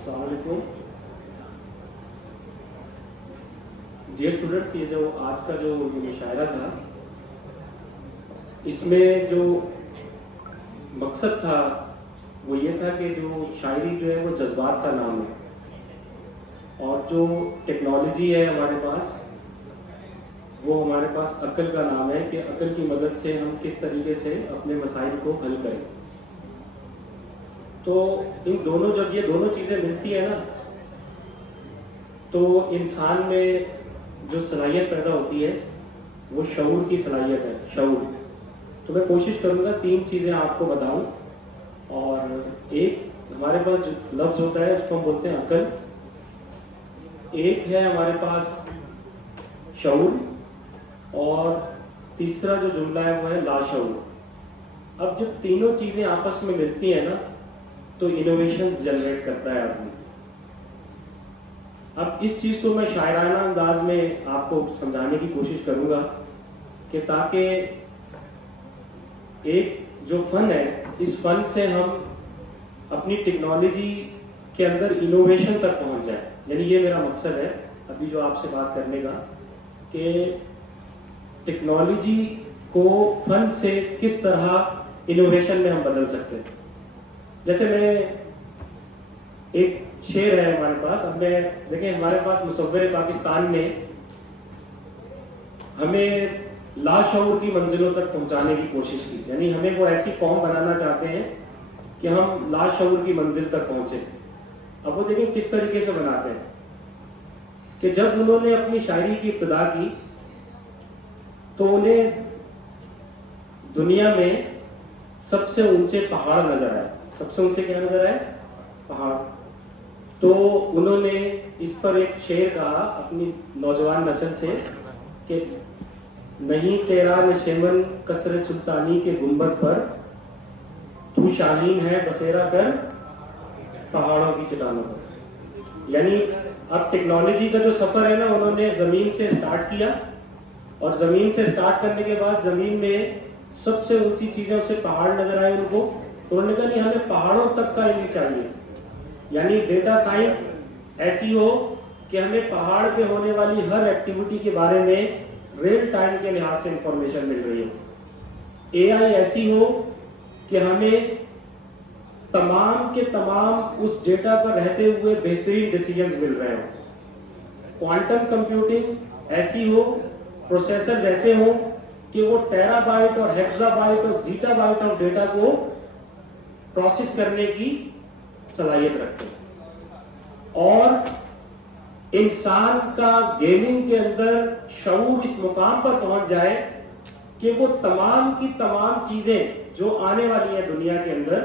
अस्सलाम वालेकुम। Dear students, ये जो आज का जो मुशायरा था, इसमें जो मकसद था वो ये था कि जो शायरी जो है वो जज्बात का नाम है, और जो टेक्नोलॉजी है हमारे पास वो हमारे पास अक्ल का नाम है कि अक्ल की मदद से हम किस तरीके से अपने मसाइल को हल करें। तो इन दोनों, जब ये दोनों चीज़ें मिलती है ना, तो इंसान में जो सलाहियत पैदा होती है वो शऊर की सलाहियत है, शऊर। तो मैं कोशिश करूँगा 3 चीज़ें आपको बताऊं। और एक हमारे पास जो लफ्ज़ होता है उसको हम बोलते हैं अक्ल, एक है हमारे पास शऊर, और तीसरा जो जुमला है वो है लाशऊर। अब जब तीनों चीज़ें आपस में मिलती हैं ना, तो इनोवेशंस जनरेट करता है आदमी। अब इस चीज़ को मैं शायराना अंदाज में आपको समझाने की कोशिश करूँगा कि ताकि एक जो फ़न है, इस फ़न से हम अपनी टेक्नोलॉजी के अंदर इनोवेशन तक पहुँच जाए। यानी ये मेरा मकसद है अभी जो आपसे बात करने का, कि टेक्नोलॉजी को फ़न से किस तरह इनोवेशन में हम बदल सकते हैं। जैसे मैं एक शेर है हमारे पास, अब मैं देखें हमारे पास मुसव्विर पाकिस्तान ने हमें लाशऊर की मंजिलों तक पहुंचाने की कोशिश की। यानी हमें वो ऐसी कौम बनाना चाहते हैं कि हम लाशऊर की मंजिल तक पहुंचे। अब वो देखें किस तरीके से बनाते हैं कि जब उन्होंने अपनी शायरी की इब्तिदा की तो उन्हें दुनिया में सबसे ऊंचे पहाड़ नजर आए। सबसे ऊंचे क्या नजर आए? पहाड़। तो उन्होंने इस पर एक शेर कहा अपनी नौजवान नस्ल से कि नहीं तेरा नशेमन कसर सुल्तानी के गुंबद पर, तू शाहीन है बसेरा कर पहाड़ों की चट्टानों पर। यानी अब टेक्नोलॉजी का जो सफर है ना, उन्होंने जमीन से स्टार्ट किया, और जमीन से स्टार्ट करने के बाद जमीन में सबसे ऊंची चीजों से पहाड़ नजर आए उनको। तो उन्होंने कहा नहीं, हमें पहाड़ों तक का इल्म चाहिए। यानी डेटा साइंस ऐसी हो कि हमें पहाड़ पे होने वाली हर एक्टिविटी के बारे में रियल टाइम के लिहाज से इंफॉर्मेशन मिल रही हो। एआई ऐसी हो कि हमें तमाम के तमाम उस डेटा पर रहते हुए बेहतरीन डिसीजंस मिल रहे हो। क्वांटम कंप्यूटिंग ऐसी हो, प्रोसेसर जैसे हो कि वो टेराबाइट और हेक्साबाइट और जीटाबाइट ऑफ डेटा को प्रोसेस करने की सलाहियत रखते हैं। और इंसान का गेमिंग के अंदर शऊर इस मुकाम पर पहुंच जाए कि वो तमाम की तमाम चीजें जो आने वाली है दुनिया के अंदर,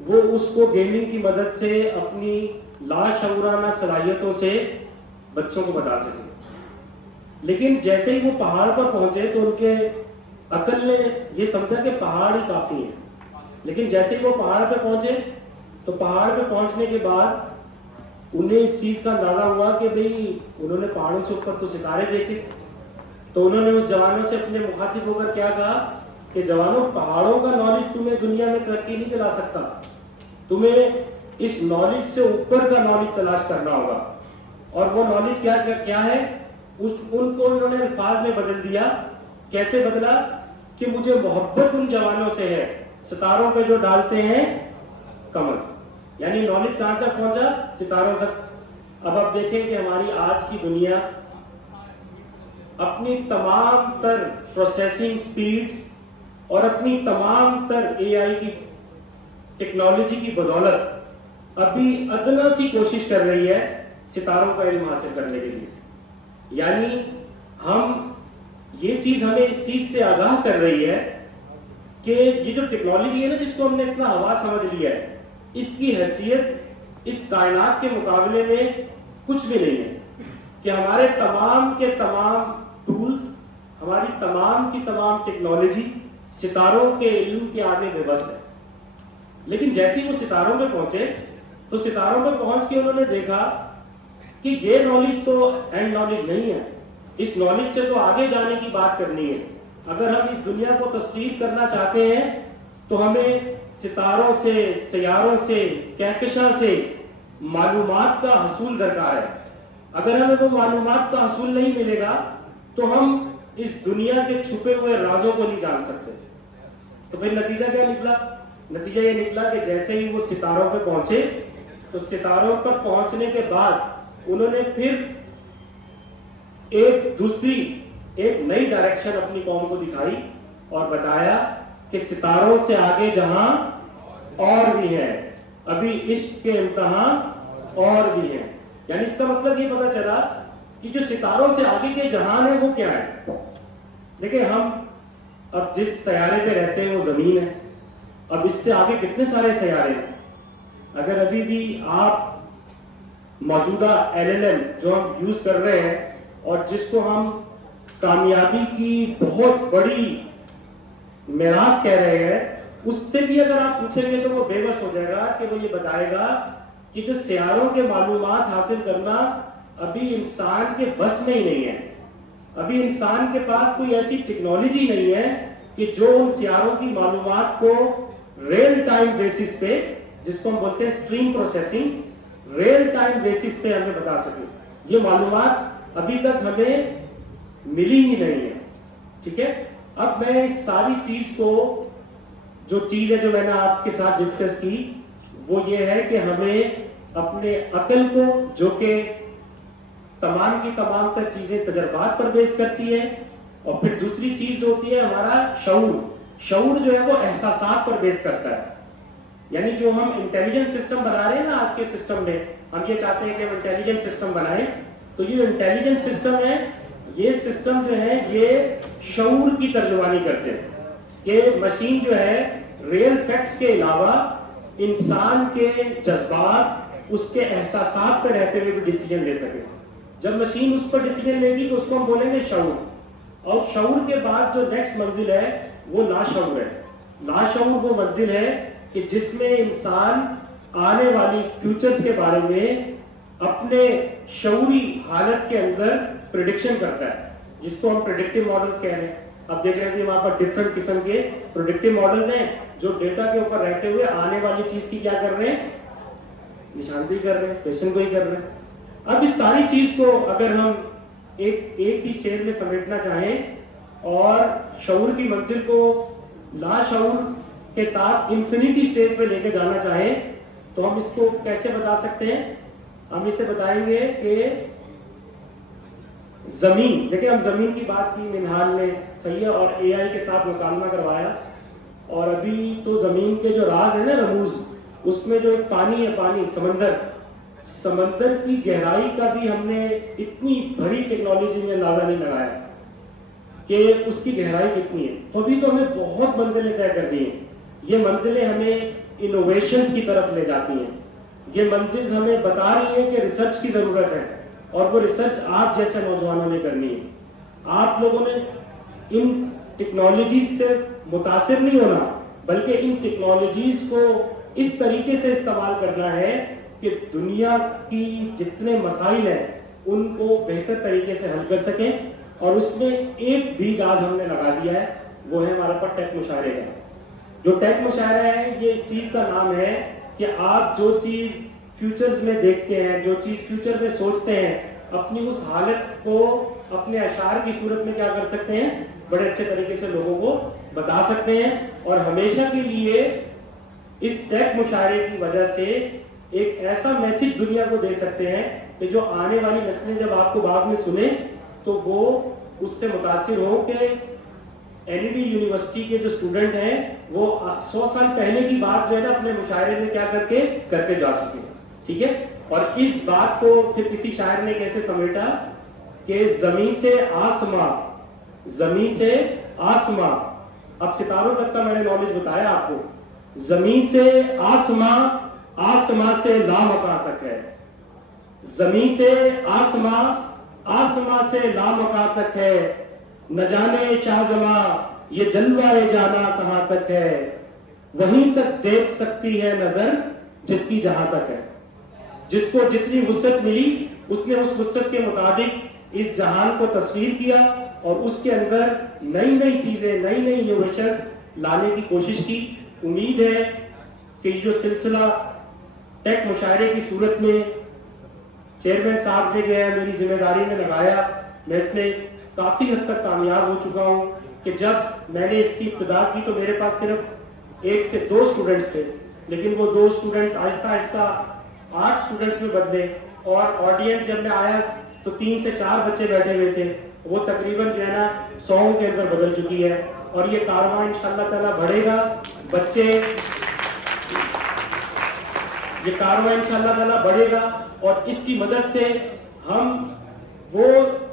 वो उसको गेमिंग की मदद से अपनी लाशऊराना सलाहियतों से बच्चों को बता सके। लेकिन जैसे ही वो पहाड़ पर पहुंचे तो उनके अकल ने ये समझा कि पहाड़ ही काफी है। लेकिन जैसे ही वो पहाड़ पे पहुंचे तो पहाड़ पे पहुंचने के बाद उन्हें इस चीज का अंदाजा हुआ कि भाई उन्होंने पहाड़ों से ऊपर तो सितारे देखे। तो उन्होंने उस जवानों से अपने मुखातिब होकर क्या कहा कि जवानों, पहाड़ों का नॉलेज तुम्हें दुनिया में तरक्की नहीं दिला सकता, तुम्हें इस नॉलेज से ऊपर का नॉलेज तलाश करना होगा। और वो नॉलेज क्या है? उनको उन्होंने अल्फाज में बदल दिया। कैसे बदला? कि मुझे मोहब्बत उन जवानों से है सितारों पे जो डालते हैं कमर। यानी नॉलेज कहां तक पहुंचा? सितारों तक। अब आप देखें कि हमारी आज की दुनिया अपनी तमाम तर प्रोसेसिंग स्पीड्स और अपनी तमाम तर एआई की टेक्नोलॉजी की बदौलत अभी अदना सी कोशिश कर रही है सितारों का इल्म हासिल करने के लिए। यानी ये चीज हमें इस चीज से आगाह कर रही है कि ये जो टेक्नोलॉजी है ना, जिसको हमने इतना हवा समझ लिया है, इसकी हैसियत इस कायनात के मुकाबले में कुछ भी नहीं है। कि हमारे तमाम के तमाम टूल्स, हमारी तमाम की तमाम टेक्नोलॉजी सितारों के इल्म के आगे बेबस है। लेकिन जैसे ही वो सितारों पे पहुंचे तो सितारों पे पहुंच के उन्होंने देखा कि ये नॉलेज तो एंड नॉलेज नहीं है, इस नॉलेज से तो आगे जाने की बात करनी है। अगर हम इस दुनिया को तस्लीम करना चाहते हैं तो हमें सितारों से, सैयारों से, कहकशां से معلومات کا حصول درکار ہے. اگر ہمیں وہ معلومات کا حصول نہیں ملے گا تو ہم اس دنیا کے چھپے ہوئے رازوں کو نہیں جان سکتے. تو پھر نتیجہ کیا نکلا؟ نتیجہ یہ نکلا کہ جیسے ہی وہ ستاروں پہ پہنچے تو ستاروں پر پہنچنے کے بعد انہوں نے پھر ایک نئی ڈائریکشن اپنی قوم کو دکھائی اور بتایا کہ ستاروں سے آگے جہاں اور بھی ہے, ابھی عشق کے امتحان اور بھی ہیں. یعنی اس کا مطلب یہ پتا چلا کہ جو ستاروں سے آگے کے جہان ہے وہ کیا ہے. دیکھیں ہم اب جس سیارے پہ رہتے ہیں وہ زمین ہے. اب اس سے آگے کتنے سارے سیارے ہیں. اگر ابھی بھی آپ موجودہ LLM جو ہم یوز کر رہے ہیں اور جس کو ہم کامیابی کی بہت بڑی میراث کہہ رہے ہیں, اس سے بھی اگر آپ پوچھیں گے تو وہ بے بس ہو جائے گا کہ وہ یہ بتائے گا کہ جو سیاروں کے معلومات حاصل کرنا ابھی انسان کے بس میں ہی نہیں ہے. ابھی انسان کے پاس کوئی ایسی ٹیکنالوجی نہیں ہے کہ جو ان سیاروں کی معلومات کو ریل ٹائم بیسس پہ, جس کو ہم بولتے ہیں stream processing, real time basis پہ ہمیں بتا سکے. یہ معلومات ابھی تک ہمیں ملی ہی نہیں ہے. ٹھیک ہے, اب میں اس ساری چیز کو, جو چیز ہے جو میں نے آپ کے ساتھ ڈسکس کی, وہ یہ ہے کہ ہمیں اپنے عقل کو, جو کہ تمام کی تمام تر چیزیں تجربات پر بیس کرتی ہے, اور پھر دوسری چیز جو ہوتی ہے ہمارا شعور. شعور جو ہے وہ احساسات پر بیس کرتا ہے. یعنی جو ہم انٹیلیجنٹ سسٹم بنا رہے ہیں نا آج کے سسٹم میں, ہم یہ چاہتے ہیں کہ ہم انٹیلیجنٹ سسٹم بنائیں, تو یہ انٹیلیجنٹ سسٹم ہے, یہ سسٹم جو ہے یہ شعور کی ترجمانی کرتے ہیں کہ مشین جو ہے ریئل فیکٹس کے علاوہ انسان کے جذبات, اس کے احساسات پہ رہتے ہوئے بھی ڈیسیجن لے سکے. جب مشین اس پر ڈیسیجن لے گی تو اس کو ہم بولیں گے شعور. اور شعور کے بعد جو نیکسٹ منزل ہے وہ لاشعور ہے. لاشعور وہ منزل ہے کہ جس میں انسان آنے والی فیوچرز کے بارے میں اپنے شعوری حالت کے اندر پریڈکشن کرتا ہے, جس کو ہم پریڈکٹیو ماڈلز کہہ رہے ہیں. اب دیکھ رہے ہیں کہ وہاں پر ڈفرنٹ قسم کے پریڈکٹیو ماڈلز ہیں جو ڈیٹا کے اوپر رہتے ہوئے آنے والی چیز کی کیا کر رہے ہیں, نشاندہی کر رہے ہیں, پیشن گوئی کر رہے ہیں. اب اس ساری چیز کو اگر ہم ایک ہی شعر میں سمیٹنا چاہیں اور شعور کی منزل کو لاشعور کے ساتھ انفینٹی سٹیج پہ لے کے جانا چاہیں تو ہم اس کو کیسے بتا سکتے ہیں؟ ہم اسے بتائیں گے کہ زمین, دیکھیں ہم زمین کی بات کی منہال نے, صحیح ہے, اور AI کے ساتھ مکالمہ کروایا, اور ابھی تو زمین کے جو راز ہے نا, رموز, اس میں جو ایک پانی ہے, پانی, سمندر کی گہرائی کا بھی ہم نے اتنی بڑی ٹیکنالوجی میں اندازہ نہیں لگایا کہ اس کی گہرائی کتنی ہے. تو ابھی تو ہمیں بہت منزلیں طے کرنی ہیں. یہ منزلیں ہمیں انوویشنز کی طرف لے جاتی ہیں. یہ منزل ہمیں بتا رہی ہے کہ ریسرچ کی ضرورت ہے, اور وہ ریسرچ آپ جیسے نوجوانوں نے کرنی ہے. آپ لوگوں نے ان ٹیکنالوجیز سے متاثر نہیں ہونا, بلکہ ان ٹیکنالوجیز کو اس طریقے سے استعمال کرنا ہے کہ دنیا کی جتنے مسائل ہیں ان کو بہتر طریقے سے حل کر سکیں. اور اس میں ایک بھی جاز ہم نے لگا دیا ہے, وہ ہے ہمارے پاس ٹیک مشاعرے کا. جو ٹیک مشاعرہ ہے یہ اس چیز کا نام ہے کہ آپ جو چیز فیوچرز میں دیکھتے ہیں, جو چیز فیوچر میں سوچتے ہیں, اپنی اس حالت کو اپنے اشعار کی صورت میں کیا کر سکتے ہیں, بڑے اچھے طریقے سے لوگوں کو بتا سکتے ہیں. اور ہمیشہ کے لیے اس ٹیک مشاعرے کی وجہ سے ایک ایسا میسج دنیا کو دے سکتے ہیں کہ جو آنے والی نسلیں جب آپ کو بعد میں سنیں تو وہ اس سے متاثر ہو کہ NED یونیورسٹی کے جو اسٹوڈنٹ ہیں وہ 100 سال پہلے کی بات جو ہے نا اپنے مشاعرے میں کیا کرتے جا چکے ہیں. ٹھیک ہے, اور اس بات کو پھر کسی شاعر نے کیسے سمیٹا کہ زمین سے آسماں, زمین سے آسماں, اب ستاروں تک کا میں نے نالج بتایا آپ کو, زمین سے آسماں, آسماں سے لامکاں تک ہے, زمین سے آسماں, آسماں سے لامکاں تک ہے, نہ جانے شاہ زماں یہ جلوہ جانا کہاں تک ہے, وہیں تک دیکھ سکتی ہے نظر جس کی جہاں تک ہے. جس کو جتنی وسعت ملی اس نے اس وسعت کے مطابق اس جہان کو تصویر کیا اور اس کے اندر نئی نئی چیزیں, نئی نئی انوویشن لانے کی کوشش کی. امید ہے کہ یہ جو سلسلہ टेक मुशायरे की सूरत में चेयरमैन साहब ने जो है मेरी जिम्मेदारी में लगाया, मैं इसमें काफ़ी हद तक कामयाब हो चुका हूँ कि जब मैंने इसकी इब्तिदा की तो मेरे पास सिर्फ 1 से 2 स्टूडेंट्स थे, लेकिन वो 2 स्टूडेंट्स आहिस्ता आहिस्ता 8 स्टूडेंट्स में बदले और ऑडियंस जब मैं आया तो 3 से 4 बच्चे बैठे हुए थे, वो तकरीबन जो है ना 100 के अंदर बदल चुकी है और ये कारवां इंशाअल्लाह ताला बढ़ेगा। बच्चे ये कारवां इंशाअल्लाह ताला बढ़ेगा और इसकी मदद से हम वो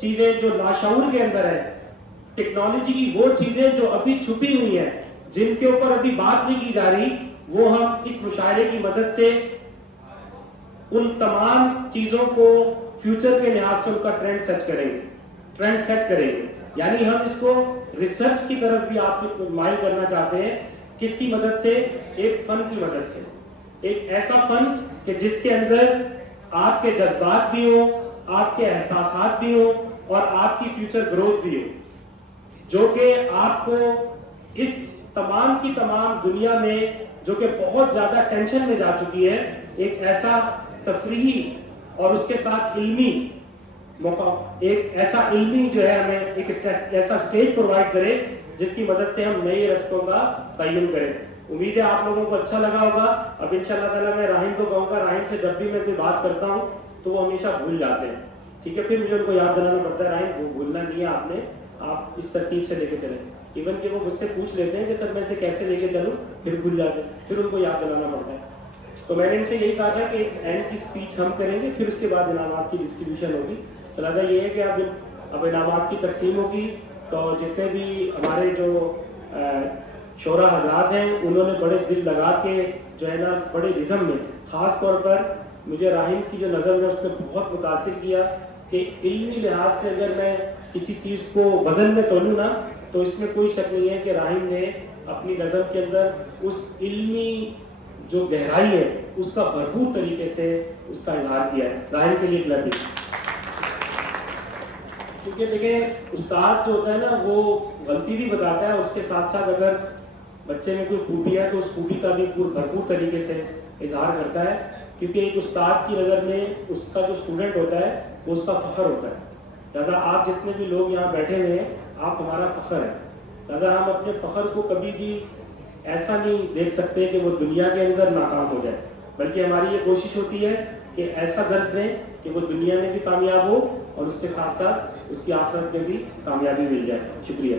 चीजें जो लाशऊर के अंदर है, टेक्नोलॉजी की वो चीजें जो अभी छुपी हुई हैं, जिनके ऊपर अभी बात नहीं की जा रही, वो हम इस मुशायरे की मदद से उन तमाम चीजों को फ्यूचर के लिहाज से उनका ट्रेंड सेट करेंगे। यानी हम इसको रिसर्च की तरफ भी आप माइल करना चाहते हैं। किसकी मदद से? एक फन की मदद से, एक ऐसा फन कि जिसके अंदर आपके जज्बात भी हो, आपके एहसासात भी हो और आपकी फ्यूचर ग्रोथ भी हो, जो कि आपको इस तमाम की तमाम दुनिया में जो कि बहुत ज्यादा टेंशन में जा चुकी है, एक ऐसा तफरीही और उसके साथ इल्मी मौका, एक ऐसा इल्मी जो है हमें एक ऐसा स्टेज प्रोवाइड करे जिसकी मदद से हम नए रास्तों का तयन करें। उम्मीद है आप लोगों को अच्छा लगा होगा। अब इंशाअल्लाह ताला मैं राहिम को कहूँगा, राहिम से जब भी मैं कोई बात करता हूँ तो वो हमेशा भूल जाते हैं, ठीक है, फिर मुझे उनको याद दिलाना पड़ता है, राहिम वो भूलना नहीं है आपने, आप इस तरतीब से लेके चलें। इवन कि वो मुझसे पूछ लेते हैं कि सर मैं इसे कैसे लेके चलूँ, फिर भूल जाते हैं, फिर उनको याद दिलाना पड़ता है। तो मैंने इनसे यही कहा था कि एंड की स्पीच हम करेंगे, फिर उसके बाद इनामात की डिस्ट्रीब्यूशन होगी। तो लिहाजा ये है कि अब इनामात की तकसीम होगी तो जितने भी हमारे जो शोरा हजरात हैं उन्होंने बड़े दिल लगा के जो है ना बड़े रिदम में, ख़ास तौर पर मुझे राहिम की जो नज़र में उसने बहुत मुतासिर किया कि इल्मी लिहाज से अगर मैं किसी चीज़ को वज़न में तोलूँ ना तो इसमें कोई शक नहीं है कि राहिम ने अपनी नज़र के अंदर उस इल्मी जो गहराई है उसका भरपूर तरीके से उसका इजहार किया है। राहिम के लिए एक लर्निंग, क्योंकि देखें उस्ताद जो होता है ना वो गलती भी बताता है, उसके साथ साथ अगर बच्चे में कोई खूबी है तो उस खूबी का भी भरपूर तरीके से इजहार करता है, क्योंकि एक उस्ताद की नज़र में उसका जो स्टूडेंट होता है वो उसका फ़ख्र होता है। दादा आप जितने भी लोग यहाँ बैठे हुए हैं आप हमारा फ़ख्र है। दादा हम अपने फ़ख्र को कभी भी ऐसा नहीं देख सकते कि वो दुनिया के अंदर नाकाम हो जाए, बल्कि हमारी ये कोशिश होती है कि ऐसा दर्स दें कि वो दुनिया में भी कामयाब हो और उसके साथ साथ उसकी आखिरत में भी कामयाबी मिल जाए। शुक्रिया।